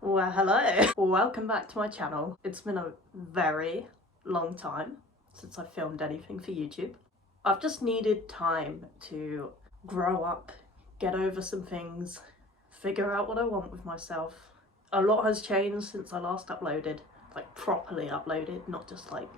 Well, hello. Welcome back to my channel. It's been a very long time since I filmed anything for YouTube. I've just needed time to grow up, get over some things, figure out what I want with myself. A lot has changed since I last uploaded, like properly uploaded, not just like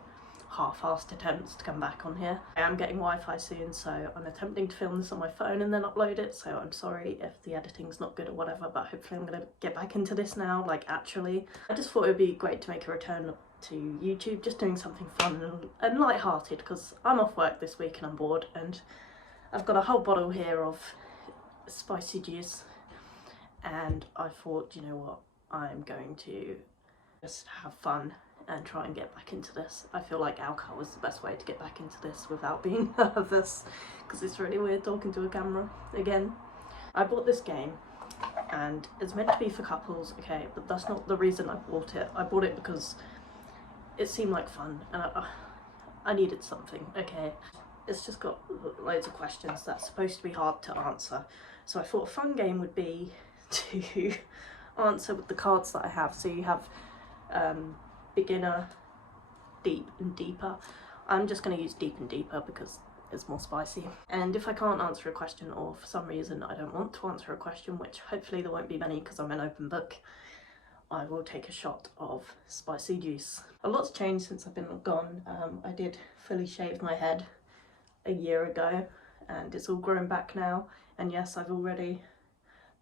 half-assed attempts to come back on here. I am getting Wi-Fi soon, so I'm attempting to film this on my phone and then upload it, so I'm sorry if the editing's not good or whatever, but hopefully I'm gonna get back into this now, like actually. I just thought it would be great to make a return to YouTube, just doing something fun and light-hearted, because I'm off work this week and I'm bored, and I've got a whole bottle here of spicy juice, and I thought, you know what, I'm going to just have fun and try and get back into this. I feel like alcohol is the best way to get back into this without being nervous, because it's really weird talking to a camera again. I bought this game and it's meant to be for couples, okay, but that's not the reason I bought it. I bought it because it seemed like fun and I needed something, okay. It's just got loads of questions that's supposed to be hard to answer, so I thought a fun game would be to answer with the cards that I have. So you have beginner, deep and deeper. I'm just going to use deep and deeper because it's more spicy. And if I can't answer a question, or for some reason I don't want to answer a question, which hopefully there won't be many because I'm an open book, I will take a shot of spicy juice. A lot's changed since I've been gone. I did fully shave my head a year ago and it's all grown back now, and yes, I've already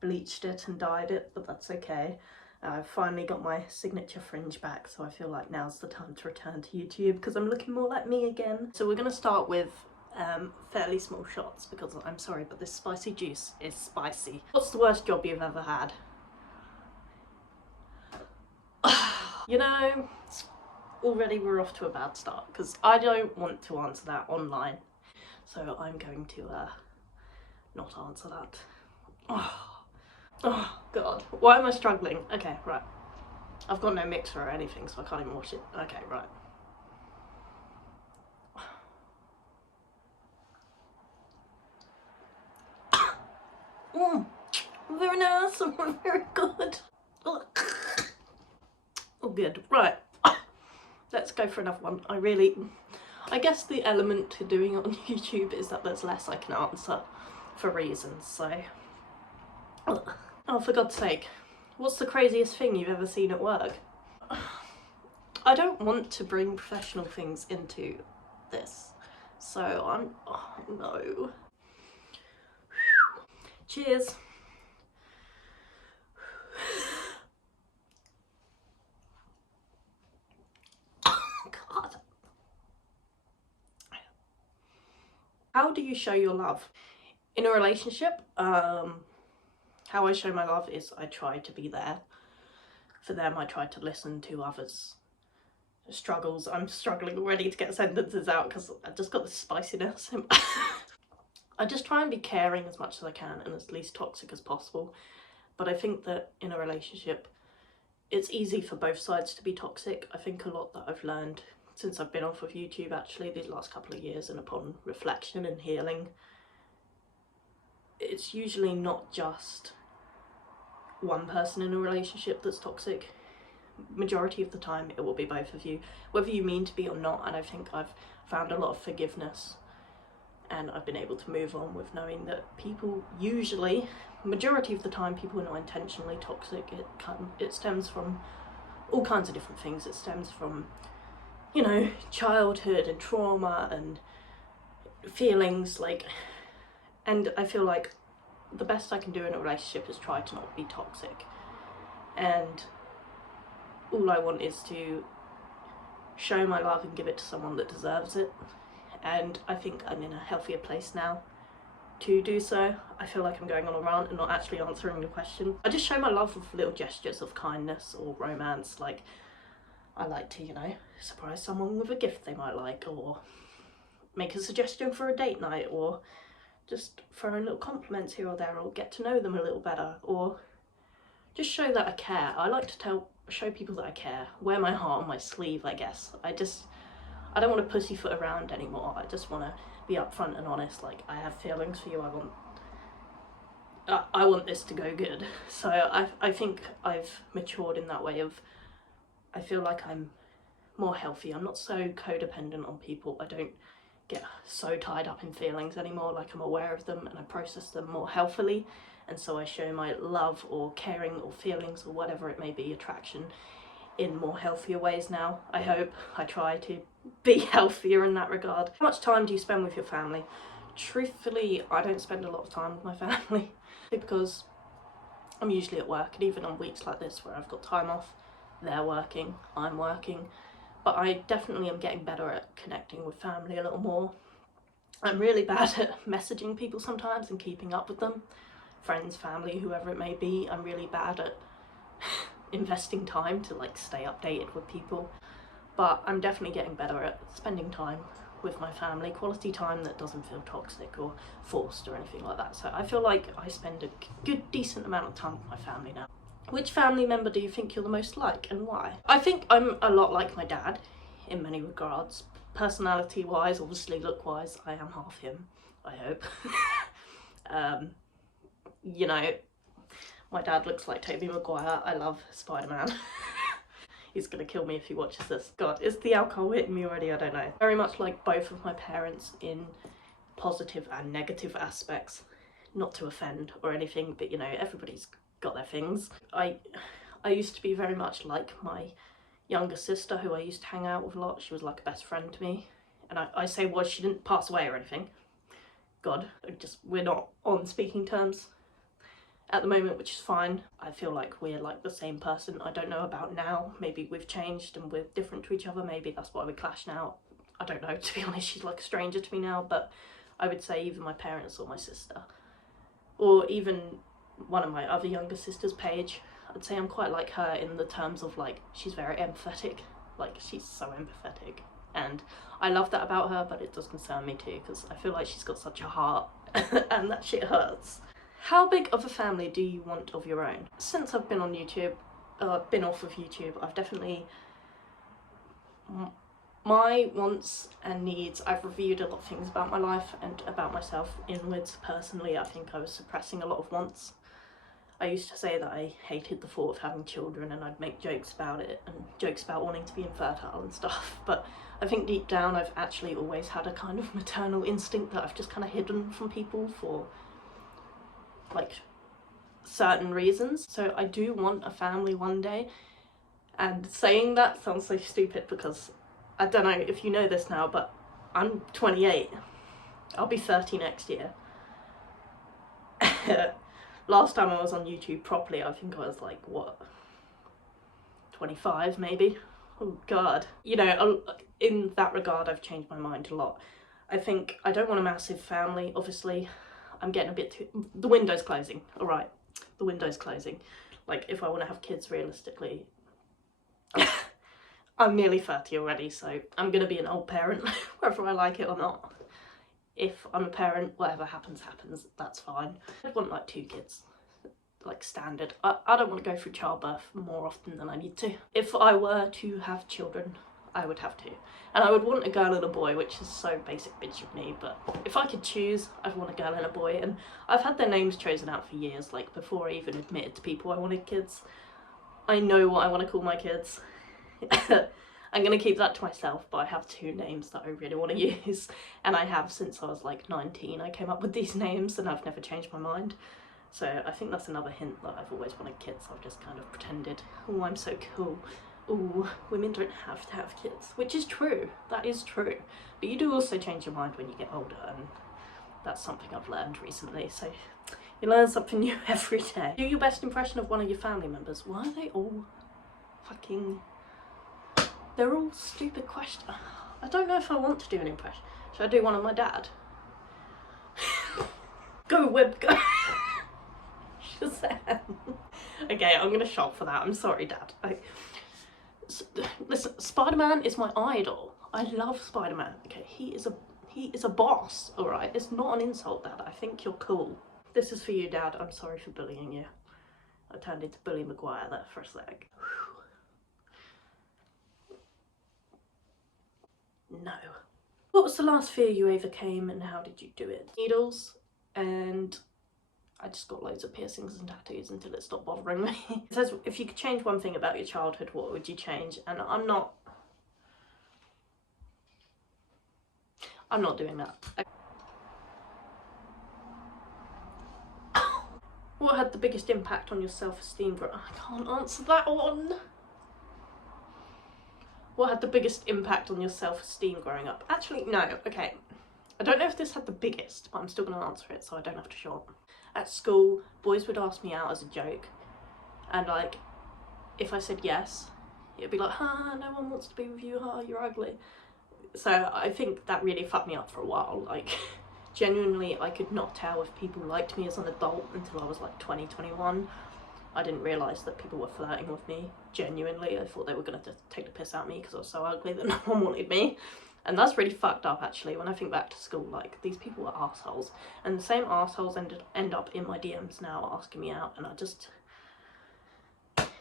bleached it and dyed it, but that's okay. I've finally got my signature fringe back, so I feel like now's the time to return to YouTube because I'm looking more like me again. So we're going to start with fairly small shots because I'm sorry, but this spicy juice is spicy. What's the worst job you've ever had? You know, already we're off to a bad start because I don't want to answer that online. So I'm going to not answer that. Oh god, why am I struggling? Okay, right. I've got no mixer or anything, so I can't even wash it. Okay, right. Very nice, very good. Oh, good. Right. Let's go for another one. I guess the element to doing it on YouTube is that there's less I can answer for reasons, so. Oh, for God's sake. What's the craziest thing you've ever seen at work? I don't want to bring professional things into this, so I'm. Oh no. Cheers. God. How do you show your love? In a relationship, how I show my love is I try to be there for them. I try to listen to others' struggles. I'm struggling already to get sentences out because I've just got this spiciness. I just try and be caring as much as I can and as least toxic as possible. But I think that in a relationship, it's easy for both sides to be toxic. I think a lot that I've learned since I've been off of YouTube actually these last couple of years, and upon reflection and healing, it's usually not just one person in a relationship that's toxic. Majority of the time it will be both of you, whether you mean to be or not. And I think I've found a lot of forgiveness and I've been able to move on with knowing that people usually, majority of the time, people are not intentionally toxic. It stems from all kinds of different things. It stems from, you know, childhood and trauma and feelings like, and I feel like the best I can do in a relationship is try to not be toxic, and all I want is to show my love and give it to someone that deserves it, and I think I'm in a healthier place now to do so. I feel like I'm going on a rant and not actually answering the question. I just show my love with little gestures of kindness or romance, like I like to, you know, surprise someone with a gift they might like, or make a suggestion for a date night, or just throw in little compliments here or there, or get to know them a little better, or just show that I care. I like to show people that I care. Wear my heart on my sleeve, I guess. I don't want to pussyfoot around anymore. I just want to be upfront and honest. Like, I have feelings for you. I want I want this to go good. So I think I've matured in that way of, I feel like I'm more healthy. I'm not so codependent on people. I don't get so tied up in feelings anymore. Like, I'm aware of them and I process them more healthily, and so I show my love or caring or feelings or whatever it may be, attraction, in more healthier ways now. I hope. I try to be healthier in that regard. How much time do you spend with your family? Truthfully, I don't spend a lot of time with my family because I'm usually at work, and even on weeks like this where I've got time off, they're working, I'm working. But I definitely am getting better at connecting with family a little more. I'm really bad at messaging people sometimes and keeping up with them. Friends, family, whoever it may be. I'm really bad at investing time to like stay updated with people. But I'm definitely getting better at spending time with my family, quality time that doesn't feel toxic or forced or anything like that. So I feel like I spend a good, decent amount of time with my family now. Which family member do you think you're the most like, and why? I think I'm a lot like my dad in many regards. Personality wise, obviously look wise, I am half him, I hope. You know, my dad looks like Tobey Maguire. I love Spider-Man. He's gonna kill me if he watches this. God, is the alcohol hitting me already? I don't know. Very much like both of my parents in positive and negative aspects. Not to offend or anything, but you know, everybody's got their things. I used to be very much like my younger sister, who I used to hang out with a lot. She was like a best friend to me. And I say was, she didn't pass away or anything. God, we're not on speaking terms at the moment, which is fine. I feel like we're like the same person. I don't know about now. Maybe we've changed and we're different to each other. Maybe that's why we clash now. I don't know, to be honest. She's like a stranger to me now, but I would say either my parents or my sister, or even one of my other younger sisters, Paige. I'd say I'm quite like her in the terms of like, she's very empathetic. Like, she's so empathetic. And I love that about her, but it does concern me too, because I feel like she's got such a heart and that shit hurts. How big of a family do you want of your own? Since I've been on YouTube, been off of YouTube, I've definitely, my wants and needs, I've reviewed a lot of things about my life and about myself inwards. Personally, I think I was suppressing a lot of wants. I used to say that I hated the thought of having children, and I'd make jokes about it and jokes about wanting to be infertile and stuff, but I think deep down I've actually always had a kind of maternal instinct that I've just kind of hidden from people for like certain reasons. So I do want a family one day, and saying that sounds so stupid because I don't know if you know this now, but I'm 28. I'll be 30 next year. Last time I was on YouTube properly, I think I was like, what, 25 maybe? Oh god. You know, in that regard I've changed my mind a lot. I think I don't want a massive family, obviously. I'm getting a bit too... The window's closing, alright. The window's closing. Like, if I want to have kids realistically... I'm nearly 30 already, so I'm gonna be an old parent, whether I like it or not. If I'm a parent, whatever happens, happens, that's fine. I'd want like 2 kids, like standard. I don't want to go through childbirth more often than I need to. If I were to have children, I would have 2. And I would want a girl and a boy, which is so basic bitch of me, but if I could choose, I'd want a girl and a boy. And I've had their names chosen out for years, like before I even admitted to people I wanted kids. I know what I want to call my kids. I'm gonna keep that to myself, but I have 2 names that I really want to use, and I have since I was like 19. I came up with these names and I've never changed my mind. So I think that's another hint that I've always wanted kids. I've just kind of pretended, oh, I'm so cool. Oh, women don't have to have kids, which is true. That is true. But you do also change your mind when you get older, and that's something I've learned recently. So you learn something new every day. Do your best impression of one of your family members. Why are they all fucking... They're all stupid questions. I don't know if I want to do an impression. Should I do one of my dad? Go web, go! Shazam. Okay, I'm gonna shop for that. I'm sorry, Dad. Listen, Spider-Man is my idol. I love Spider-Man. Okay, he is a boss, alright? It's not an insult, Dad. I think you're cool. This is for you, Dad. I'm sorry for bullying you. I turned into Bully Maguire there for a sec. No. What was the last fear you overcame and how did you do it? Needles and I just got loads of piercings and tattoos until it stopped bothering me. It says, if you could change one thing about your childhood, what would you change? And I'm not doing that. What had the biggest impact on your self-esteem? I can't answer that one. What had the biggest impact on your self-esteem growing up? Actually, no, okay. I don't know if this had the biggest, but I'm still going to answer it so I don't have to show up. At school, boys would ask me out as a joke, and like, if I said yes, it'd be like, ha, no one wants to be with you, ha, you're ugly. So I think that really fucked me up for a while. Like, genuinely, I could not tell if people liked me as an adult until I was like 20, 21. I didn't realise that people were flirting with me. Genuinely, I thought they were going to take the piss out of me because I was so ugly that no one wanted me. And that's really fucked up, actually, when I think back to school. Like, these people were arseholes. And the same arseholes end up in my DMs now asking me out. And I just...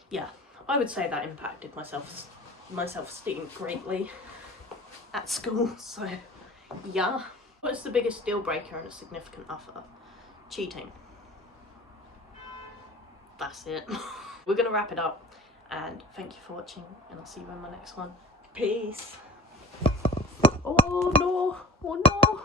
yeah, I would say that impacted my self-esteem greatly at school. So, yeah. What's the biggest deal breaker in a significant other? Cheating. That's it. We're going to wrap it up. And thank you for watching. And I'll see you in my next one. Peace. Oh no, oh no.